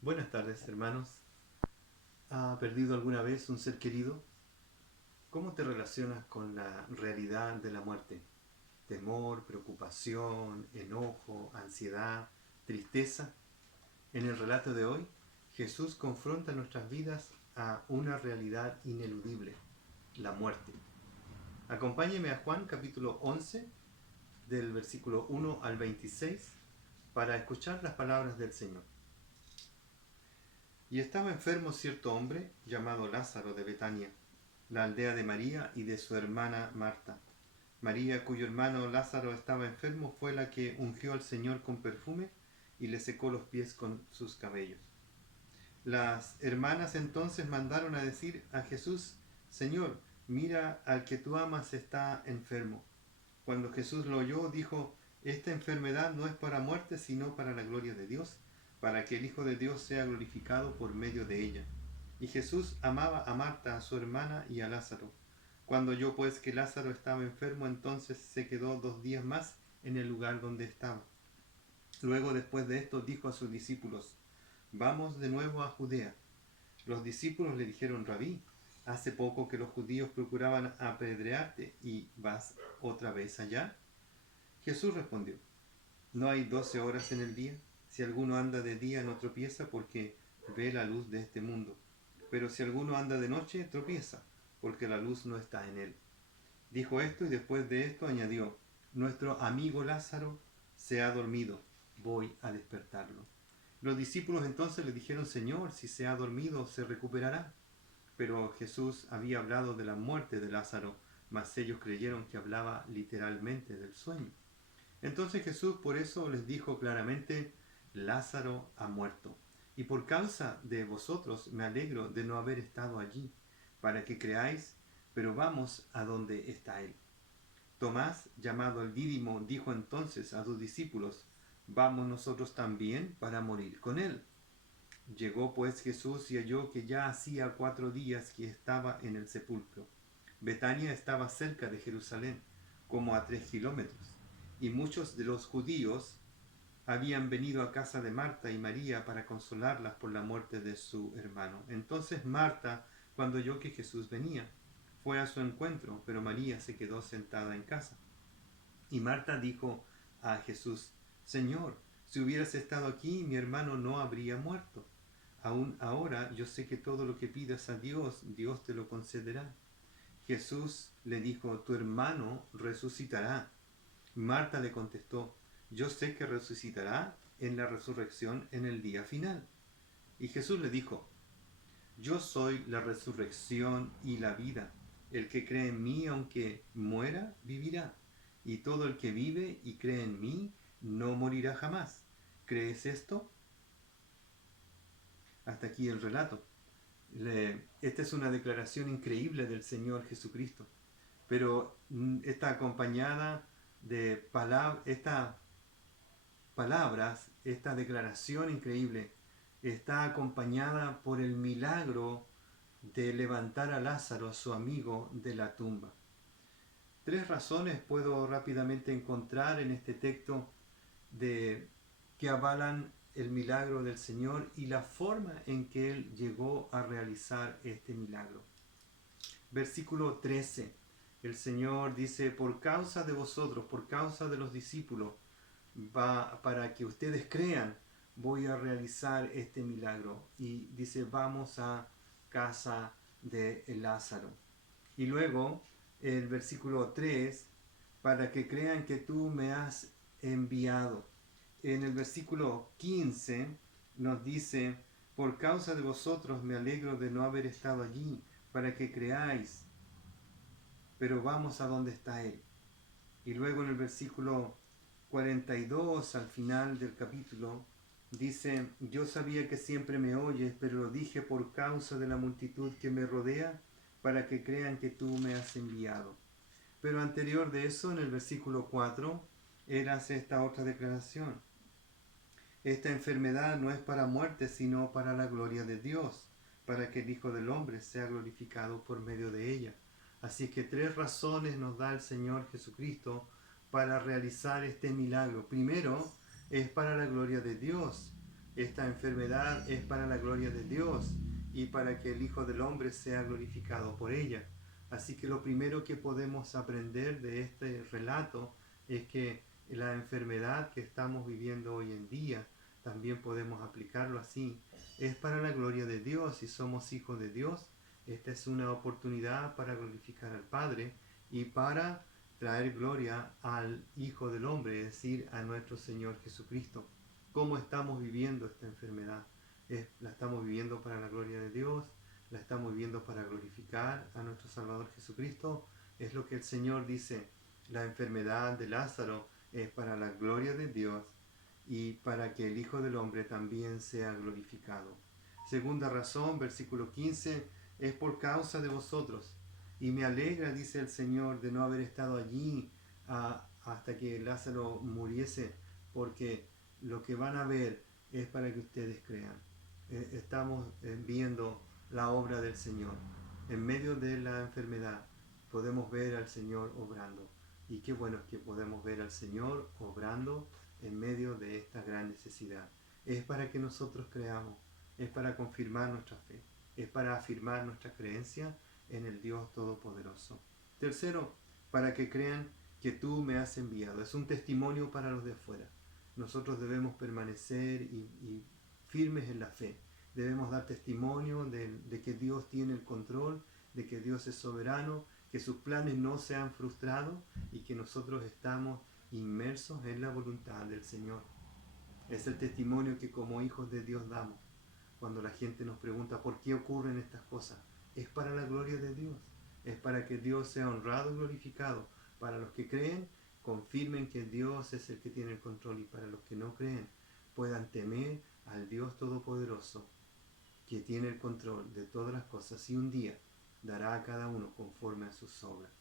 Buenas tardes, hermanos. ¿Ha perdido alguna vez un ser querido? ¿Cómo te relacionas con la realidad de la muerte? ¿Temor, preocupación, enojo, ansiedad, tristeza? En el relato de hoy, Jesús confronta nuestras vidas a una realidad ineludible, la muerte. Acompáñeme a Juan capítulo 11, del versículo 1 al 26, para escuchar las palabras del Señor. Y estaba enfermo cierto hombre llamado Lázaro de Betania, la aldea de María y de su hermana Marta. María, cuyo hermano Lázaro estaba enfermo, fue la que ungió al Señor con perfume y le secó los pies con sus cabellos. Las hermanas entonces mandaron a decir a Jesús: Señor, mira, al que tú amas está enfermo. Cuando Jesús lo oyó, dijo: Esta enfermedad no es para muerte, sino para la gloria de Dios, para que el Hijo de Dios sea glorificado por medio de ella. Y Jesús amaba a Marta, a su hermana, y a Lázaro. Cuando oyó pues que Lázaro estaba enfermo, entonces se quedó 2 días más en el lugar donde estaba. Luego, después de esto, dijo a sus discípulos: Vamos de nuevo a Judea. Los discípulos le dijeron: Rabí, hace poco que los judíos procuraban apedrearte, ¿y vas otra vez allá? Jesús respondió: ¿No hay 12 horas en el día? Si alguno anda de día no tropieza porque ve la luz de este mundo. Pero si alguno anda de noche, tropieza, porque la luz no está en él. Dijo esto y después de esto añadió: Nuestro amigo Lázaro se ha dormido, voy a despertarlo. Los discípulos entonces le dijeron: Señor, si se ha dormido, se recuperará. Pero Jesús había hablado de la muerte de Lázaro, mas ellos creyeron que hablaba literalmente del sueño. Entonces Jesús por eso les dijo claramente: Lázaro ha muerto, y por causa de vosotros me alegro de no haber estado allí, para que creáis, pero vamos a donde está él. Tomás, llamado el Dídimo, dijo entonces a sus discípulos: Vamos nosotros también para morir con él. Llegó pues Jesús y halló que ya hacía 4 días que estaba en el sepulcro. Betania estaba cerca de Jerusalén, como a 3 kilómetros, y muchos de los judíos habían venido a casa de Marta y María para consolarlas por la muerte de su hermano. Entonces Marta, cuando oyó que Jesús venía, fue a su encuentro, pero María se quedó sentada en casa. Y Marta dijo a Jesús: Señor, si hubieras estado aquí, mi hermano no habría muerto. Aún ahora yo sé que todo lo que pidas a Dios, Dios te lo concederá. Jesús le dijo: Tu hermano resucitará. Marta le contestó: Yo sé que resucitará en la resurrección en el día final. Y Jesús le dijo: Yo soy la resurrección y la vida. El que cree en mí, aunque muera, vivirá. Y todo el que vive y cree en mí, no morirá jamás. ¿Crees esto? Hasta aquí el relato. Esta es una declaración increíble del Señor Jesucristo, pero está acompañada de estas palabras, esta declaración increíble, está acompañada por el milagro de levantar a Lázaro, su amigo, de la tumba. 3 razones puedo rápidamente encontrar en este texto que avalan el milagro del Señor y la forma en que Él llegó a realizar este milagro. Versículo 13. El Señor dice: por causa de vosotros, por causa de los discípulos, para que ustedes crean, voy a realizar este milagro. Y dice: vamos a casa de Lázaro. Y luego el versículo 3: para que crean que tú me has enviado. En el versículo 15 nos dice: por causa de vosotros me alegro de no haber estado allí, para que creáis, pero vamos a donde está Él. Y luego en el versículo 42, al final del capítulo, dice: yo sabía que siempre me oyes, pero lo dije por causa de la multitud que me rodea, para que crean que tú me has enviado. Pero anterior de eso, en el versículo 4, Él hace esta otra declaración: esta enfermedad no es para muerte, sino para la gloria de Dios, para que el Hijo del Hombre sea glorificado por medio de ella. Así que 3 razones nos da el Señor Jesucristo para realizar este milagro. Primero, es para la gloria de Dios. Esta enfermedad es para la gloria de Dios y para que el Hijo del Hombre sea glorificado por ella. Así que lo primero que podemos aprender de este relato es que la enfermedad que estamos viviendo hoy en día, también podemos aplicarlo así, es para la gloria de Dios y somos hijos de Dios. Esta es una oportunidad para glorificar al Padre y para traer gloria al Hijo del Hombre, es decir, a nuestro Señor Jesucristo. ¿Cómo estamos viviendo esta enfermedad? ¿La estamos viviendo para la gloria de Dios? ¿La estamos viviendo para glorificar a nuestro Salvador Jesucristo? Es lo que el Señor dice. La enfermedad de Lázaro es para la gloria de Dios y para que el Hijo del Hombre también sea glorificado. Segunda razón, versículo 15, es por causa de vosotros. Y me alegra, dice el Señor, de no haber estado allí hasta que Lázaro muriese, porque lo que van a ver es para que ustedes crean. Estamos viendo la obra del Señor. En medio de la enfermedad podemos ver al Señor obrando. Y qué bueno es que podemos ver al Señor obrando en medio de esta gran necesidad. Es para que nosotros creamos, es para confirmar nuestra fe, es para afirmar nuestra creencia en el Dios Todopoderoso. Tercero, para que crean que tú me has enviado. Es un testimonio para los de afuera. Nosotros debemos permanecer y firmes en la fe. Debemos dar testimonio de que Dios tiene el control, de que Dios es soberano, que sus planes no se han frustrado y que nosotros estamos inmersos en la voluntad del Señor. Es el testimonio que como hijos de Dios damos. Cuando la gente nos pregunta por qué ocurren estas cosas, es para la gloria de Dios. Es para que Dios sea honrado y glorificado. Para los que creen, confirmen que Dios es el que tiene el control, y para los que no creen, puedan temer al Dios Todopoderoso, que tiene el control de todas las cosas y un día dará a cada uno conforme a sus obras.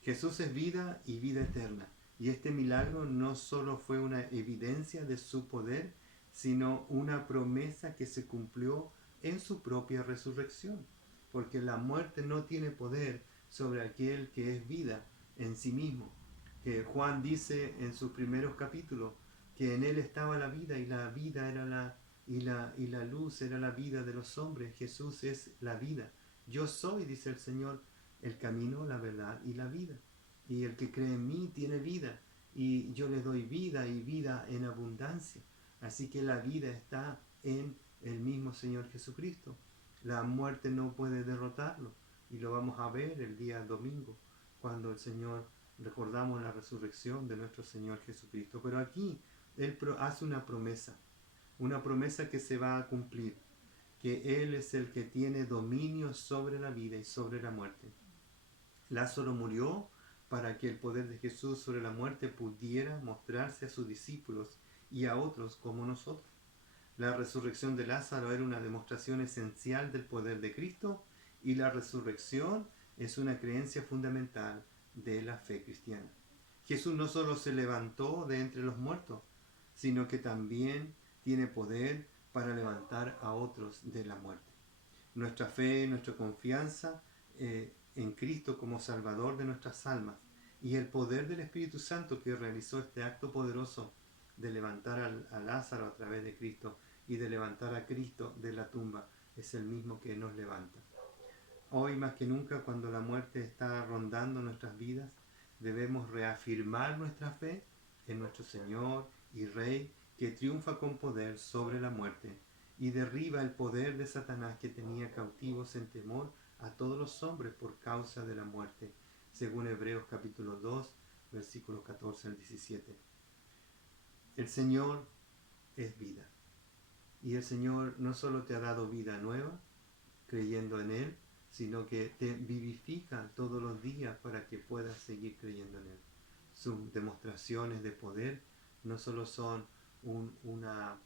Jesús es vida y vida eterna, y este milagro no solo fue una evidencia de su poder, sino una promesa que se cumplió en su propia resurrección, porque la muerte no tiene poder sobre aquel que es vida en sí mismo. Que Juan dice en sus primeros capítulos que en él estaba la vida y la vida era la luz era la vida de los hombres. Jesús es la vida. Yo soy, dice el Señor, el camino, la verdad y la vida. Y el que cree en mí tiene vida, y yo le doy vida y vida en abundancia. Así que la vida está en el mismo Señor Jesucristo. La muerte no puede derrotarlo, y lo vamos a ver el día domingo, cuando el Señor recordamos la resurrección de nuestro Señor Jesucristo. Pero aquí Él hace una promesa que se va a cumplir, que Él es el que tiene dominio sobre la vida y sobre la muerte. Lázaro murió para que el poder de Jesús sobre la muerte pudiera mostrarse a sus discípulos y a otros como nosotros. La resurrección de Lázaro era una demostración esencial del poder de Cristo, y la resurrección es una creencia fundamental de la fe cristiana. Jesús no solo se levantó de entre los muertos, sino que también tiene poder para levantar a otros de la muerte. Nuestra fe, nuestra confianza en Cristo como Salvador de nuestras almas, y el poder del Espíritu Santo que realizó este acto poderoso de levantar a Lázaro a través de Cristo y de levantar a Cristo de la tumba, es el mismo que nos levanta. Hoy más que nunca, cuando la muerte está rondando nuestras vidas, debemos reafirmar nuestra fe en nuestro Señor y Rey, que triunfa con poder sobre la muerte y derriba el poder de Satanás, que tenía cautivos en temor a todos los hombres por causa de la muerte, según Hebreos capítulo 2, versículos 14 al 17. El Señor es vida, y el Señor no solo te ha dado vida nueva creyendo en Él, sino que te vivifica todos los días para que puedas seguir creyendo en Él. Sus demostraciones de poder no solo son una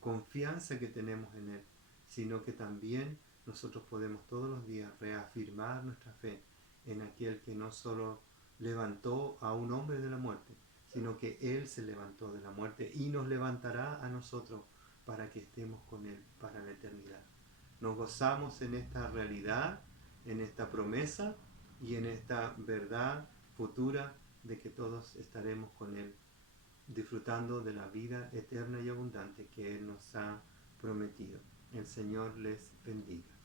confianza que tenemos en Él, sino que también nosotros podemos todos los días reafirmar nuestra fe en aquel que no solo levantó a un hombre de la muerte, sino que Él se levantó de la muerte y nos levantará a nosotros para que estemos con Él para la eternidad. Nos gozamos en esta realidad, en esta promesa y en esta verdad futura de que todos estaremos con Él, disfrutando de la vida eterna y abundante que Él nos ha prometido. El Señor les bendiga.